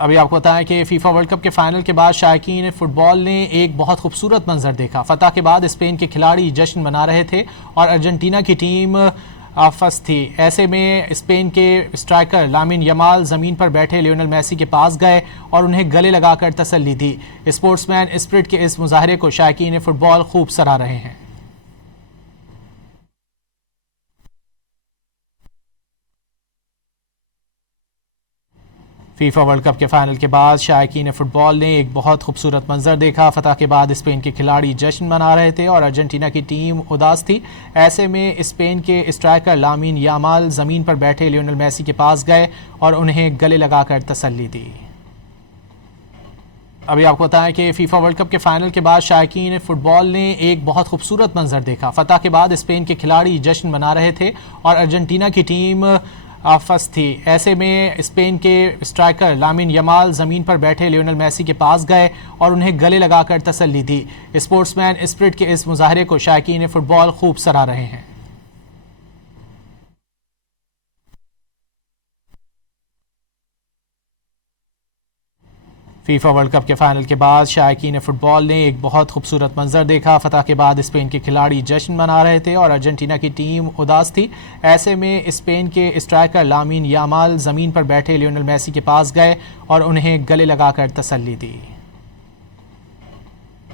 अभी आपको बताएं कि फीफा वर्ल्ड कप के फाइनल के बाद शायकीन फुटबॉल ने एक बहुत खूबसूरत मंजर देखा। फतह के बाद स्पेन के खिलाड़ी जश्न मना रहे थे और अर्जेंटीना की टीम फंस थी। ऐसे में स्पेन के स्ट्राइकर लामिन यमाल ज़मीन पर बैठे लियोनेल मेसी के पास गए और उन्हें गले लगाकर तसल्ली दी। स्पोर्ट्समैन स्पिरिट के इस मुजाहरे को शायकीन फुटबॉल खूब सराह रहे हैं। फीफा वर्ल्ड कप के फाइनल के बाद शायकीन फुटबॉल ने एक बहुत खूबसूरत मंजर देखा। फतह के बाद स्पेन के खिलाड़ी जश्न मना रहे थे और अर्जेंटीना की टीम उदास थी। ऐसे में स्पेन के स्ट्राइकर लामिन यामाल ज़मीन पर बैठे लियोनेल मेसी के पास गए और उन्हें गले लगाकर तसल्ली दी। अभी आपको बताएं कि फीफा वर्ल्ड कप के फाइनल के बाद शायकीन फुटबॉल ने एक बहुत खूबसूरत मंजर देखा। फतह के बाद स्पेन के खिलाड़ी जश्न मना रहे थे और अर्जेंटीना की टीम फंस थी। ऐसे में स्पेन के स्ट्राइकर लामिन यमाल ज़मीन पर बैठे लियोनेल मेसी के पास गए और उन्हें गले लगाकर तसल्ली दी। स्पोर्ट्समैन स्पिरिट के इस मुजाहरे को शायकीन फुटबॉल खूब सराह रहे हैं। फीफा वर्ल्ड कप के फाइनल के बाद शायकीन फुटबॉल ने एक बहुत खूबसूरत मंजर देखा। फतह के बाद स्पेन के खिलाड़ी जश्न मना रहे थे और अर्जेंटीना की टीम उदास थी। ऐसे में स्पेन के स्ट्राइकर लामिन यामाल ज़मीन पर बैठे लियोनेल मेसी के पास गए और उन्हें गले लगाकर तसल्ली दी।